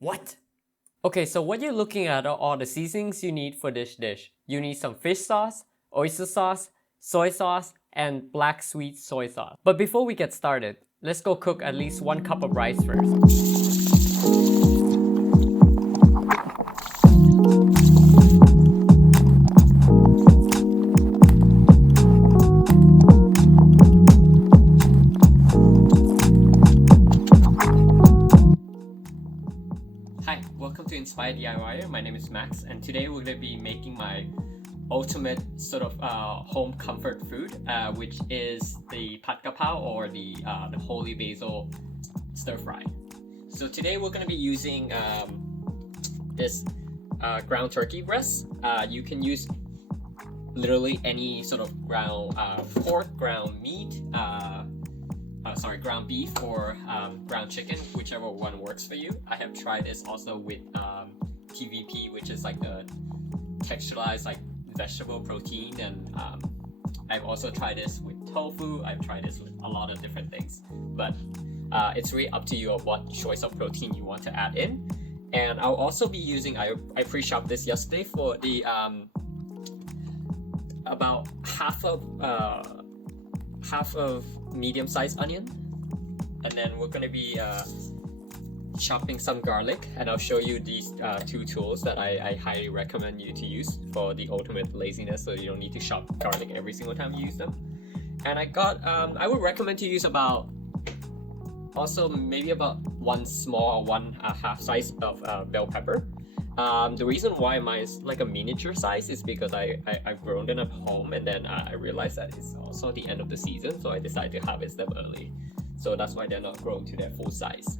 What? Okay, so what you're looking at are all the seasonings you need for this dish. You need some fish sauce, oyster sauce, soy sauce, and black sweet soy sauce. But before we get started, let's go cook at least 1 cup of rice first. Hi, welcome to Inspire DIY. My name is Max, and today we're going to be making my ultimate sort of home comfort food, which is the Ka Prao or the holy basil stir fry. So today we're going to be using this ground turkey breast. You can use literally any sort of ground pork, ground meat, ground beef or ground chicken, whichever one works for you. I have tried this also with TVP, which is like the texturized like vegetable protein, and I've also tried this with tofu. I've tried this with a lot of different things, but it's really up to you of what choice of protein you want to add in. And I'll also be using, I pre-shopped this yesterday for the about half of medium-sized onion, and then we're going to be chopping some garlic, and I'll show you these two tools that I highly recommend you to use for the ultimate laziness, so you don't need to chop garlic every single time you use them. And I got I would recommend to use about maybe about one small or one half size of bell pepper. The reason why mine is like a miniature size is because I've grown them at home, and then I realized that it's also the end of the season, so I decided to harvest them early. So that's why they're not grown to their full size.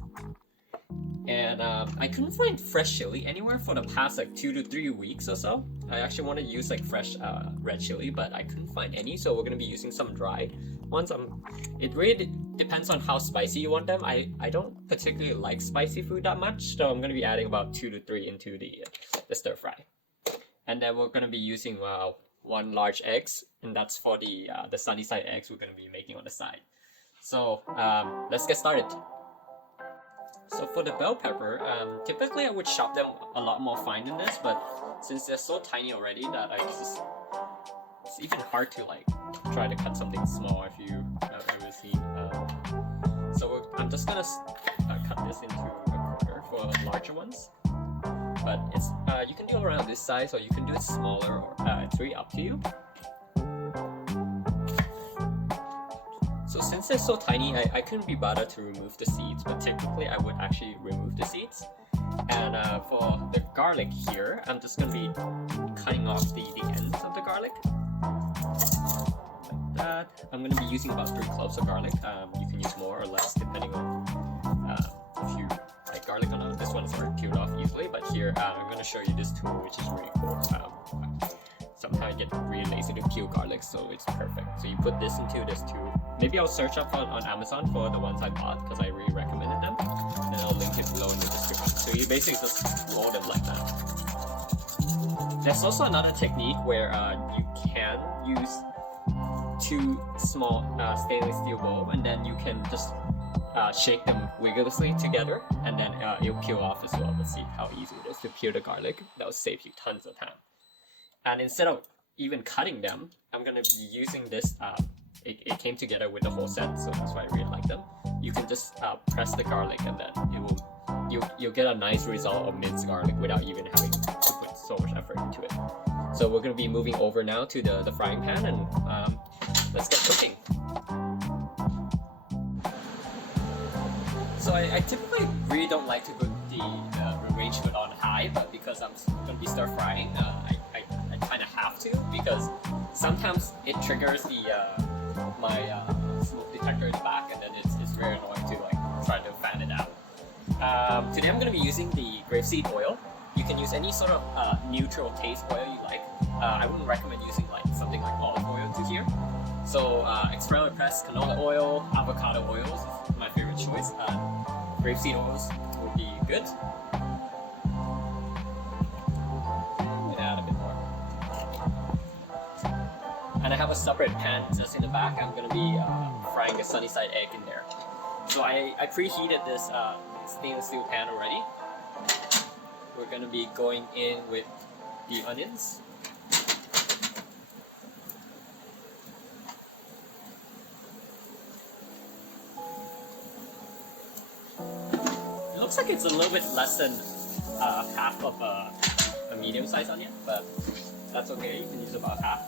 And I couldn't find fresh chili anywhere for the past like 2 to 3 weeks or so. I actually wanted to use like fresh red chili, but I couldn't find any, so we're gonna be using some dry ones. It really depends on how spicy you want them. I don't particularly like spicy food that much, so I'm gonna be adding about 2 to 3 into the stir fry. And then we're gonna be using 1 large eggs, and that's for the sunny side eggs we're gonna be making on the side. So let's get started. So for the bell pepper, typically I would chop them a lot more fine than this, but since they're so tiny already that it's even hard to like try to cut something small if you have ever seen. So I'm just gonna cut this into a quarter for larger ones. But it's you can do it around this size, or you can do it smaller, or it's really up to you. So since they're so tiny, I couldn't be bothered to remove the seeds, but typically I would actually remove the seeds. And for the garlic here, I'm just going to be cutting off the ends of the garlic. Like that. I'm going to be using about 3 cloves of garlic. You can use more or less depending on if you like garlic or not. This one's already peeled off easily, but here I'm going to show you this tool, which is really cool. Sometimes I get really lazy to peel garlic, so it's perfect. So you put this into this tube. Maybe I'll search up on Amazon for the ones I bought, because I really recommended them. And then I'll link it below in the description. So you basically just roll them like that. There's also another technique where you can use 2 small stainless steel bowls, and then you can just shake them vigorously together, and then it'll peel off as well. Let's see how easy it is to peel the garlic. That will save you tons of time. And instead of even cutting them, I'm going to be using this. It came together with the whole set, so that's why I really like them. You can just press the garlic, and then you'll get a nice result of minced garlic without even having to put so much effort into it. So we're going to be moving over now to the frying pan, and let's get cooking. So I typically really don't like to put the range hood on high, but because I'm going to be stir frying, I kind of have to, because sometimes it triggers my smoke detector in the back, and then it's very annoying to like try to fan it out. Today I'm going to be using the grapeseed oil. You can use any sort of neutral taste oil you like. I wouldn't recommend using like something like olive oil to here. So experiment pressed canola oil, avocado oils is my favorite choice. Grapeseed oils would be good. Add a bit more. And I have a separate pan just in the back. I'm going to be frying a sunny side egg in there. So I preheated this stainless steel pan already, We're gonna be going in with the onions. It looks like it's a little bit less than half of a medium-sized onion, but that's okay. You can use about half.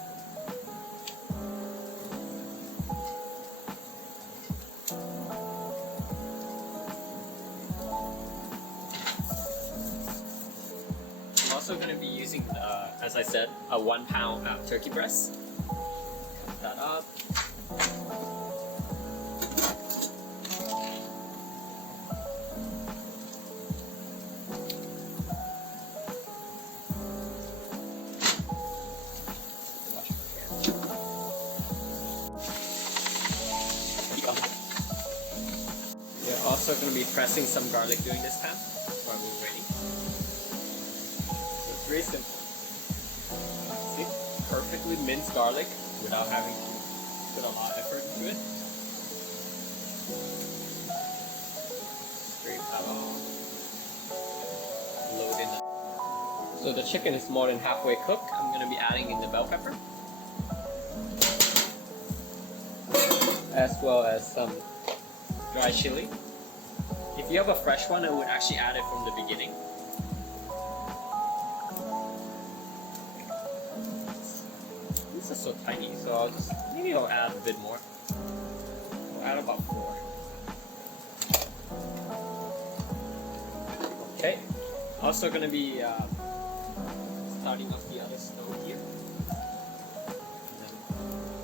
I'm also going to be using, as I said, a 1 pound turkey breast. Cut that up. We're also going to be pressing some garlic during this time while we're waiting. So it's very simple. See? Perfectly minced garlic without having to put a lot of effort into it. Straight out. Load in the... So the chicken is more than halfway cooked. I'm going to be adding in the bell pepper, as well as some dry chili. If you have a fresh one, I would actually add it from the beginning. This is so tiny, so maybe I'll add a bit more. I'll add about 4. Okay, also gonna be starting off the other stove here. And then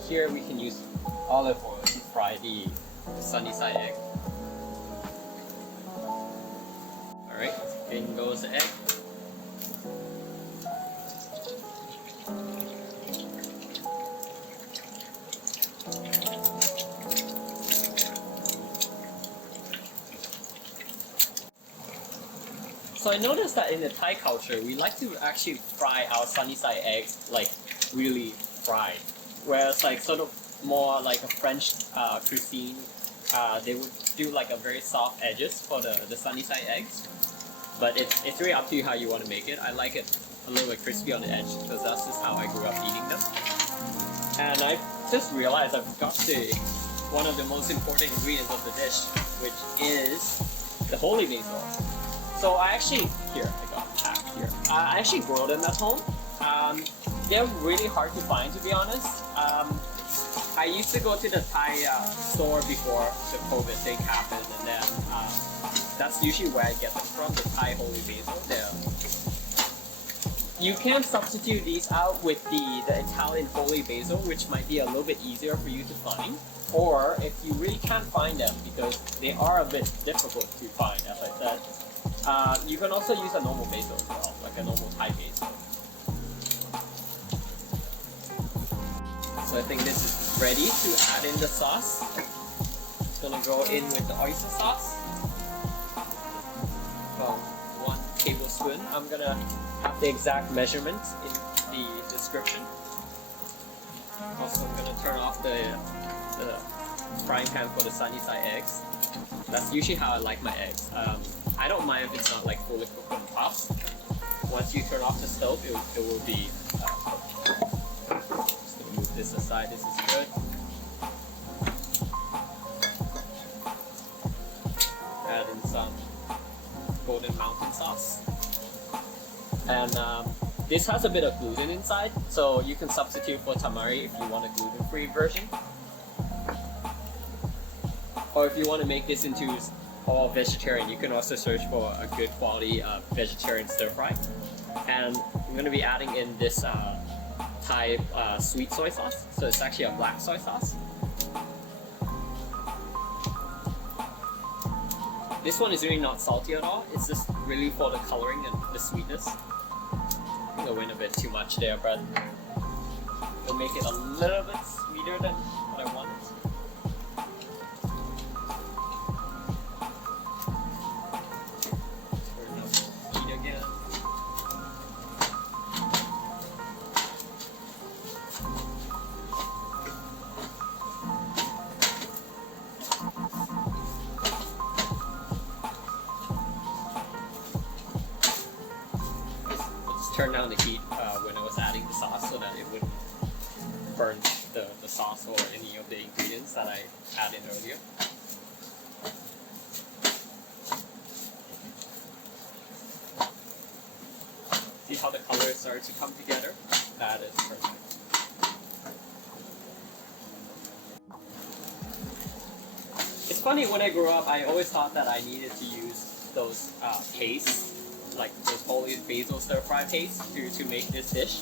here we can use olive oil to fry the sunny side egg. Alright, in goes the egg. So I noticed that in the Thai culture, we like to actually fry our sunny side eggs like really fried. Whereas like sort of more like a French cuisine, they would do like a very soft edges for the sunny side eggs. But it's really up to you how you want to make it. I like it a little bit crispy on the edge because that's just how I grew up eating them. And I just realized I forgot one of the most important ingredients of the dish, which is the holy basil. So I actually, here, I got a pack here. I actually grow them at home. They're really hard to find, to be honest. I used to go to the Thai store before the COVID thing happened, and then that's usually where I get them from, the Thai holy basil. You can substitute these out with the Italian holy basil, which might be a little bit easier for you to find. Or if you really can't find them, because they are a bit difficult to find, as I said, you can also use a normal basil as well, like a normal Thai basil. So I think this is ready to add in the sauce. It's gonna go in with the oyster sauce. About 1 tablespoon. I'm gonna have the exact measurement in the description. Also, I'm gonna turn off the frying pan for the sunny side eggs. That's usually how I like my eggs. I don't mind if it's not like fully cooked on top. Once you turn off the stove, it will be just gonna move this aside. This is good. Add in some Golden Mountain sauce. And this has a bit of gluten inside, so you can substitute for tamari if you want a gluten-free version. Or if you want to make this into all vegetarian, you can also search for a good quality vegetarian stir fry. And I'm going to be adding in this Thai sweet soy sauce. So it's actually a black soy sauce. This one is really not salty at all. It's just really for the coloring and the sweetness. I think I went a bit too much there, but it'll make it a little bit sweeter than what I wanted. turn down the heat when I was adding the sauce so that it wouldn't burn the sauce or any of the ingredients that I added earlier. See how the colors start to come together? That is perfect. It's funny, when I grew up, I always thought that I needed to use those pastes, like those holy basil stir-fry paste to make this dish.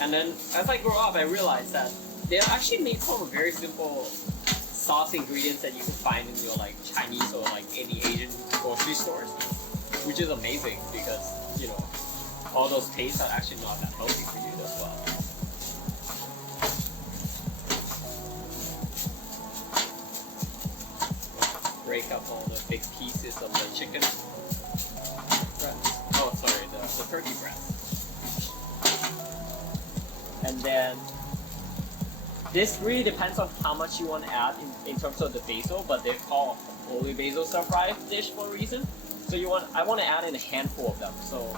And then as I grew up, I realized that they actually made some very simple sauce ingredients that you can find in your like Chinese or like any Asian grocery stores, which is amazing because, you know, all those pastes are actually not that healthy for you as well. Break up all the big pieces of the chicken breast. Oh, sorry, the turkey breast. And then this really depends on how much you want to add in terms of the basil, but they're called holy basil stir fry dish for a reason. So I want to add in a handful of them. So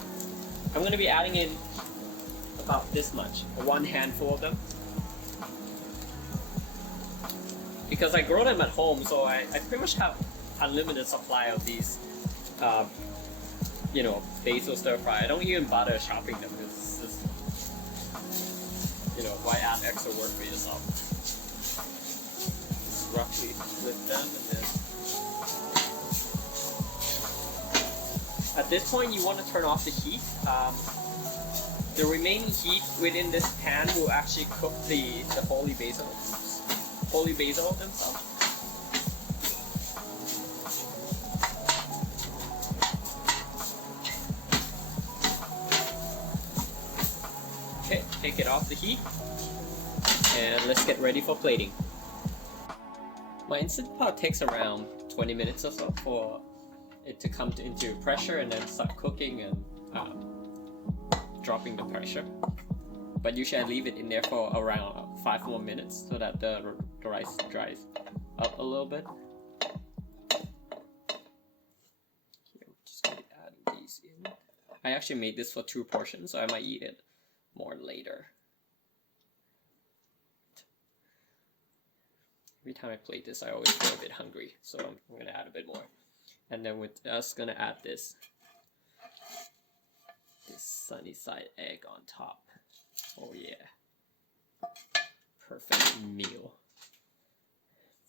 I'm going to be adding in about this much, one handful of them. Because I grow them at home, so I pretty much have unlimited supply of these, you know, basil stir fry. I don't even bother chopping them because, you know, why add extra work for yourself? Just roughly split them, and then at this point you want to turn off the heat. The remaining heat within this pan will actually cook the holy basil themselves. Okay, take it off the heat and let's get ready for plating. My Instant Pot takes around 20 minutes or so for it to come into pressure and then start cooking and dropping the pressure. But usually I leave it in there for around 5 more minutes so that the rice dries up a little bit. Here, I'm just going to add these in. I actually made this for 2 portions, so I might eat it more later. Every time I plate this, I always feel a bit hungry, so I'm going to add a bit more. And then we're just going to add this sunny side egg on top. Oh yeah. Perfect meal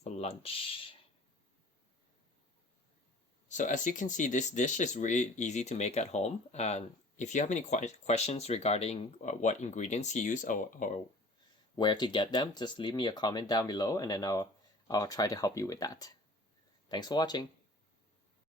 for lunch. So as you can see, this dish is really easy to make at home. If you have any questions regarding what ingredients you use or where to get them, just leave me a comment down below and then I'll try to help you with that. Thanks for watching.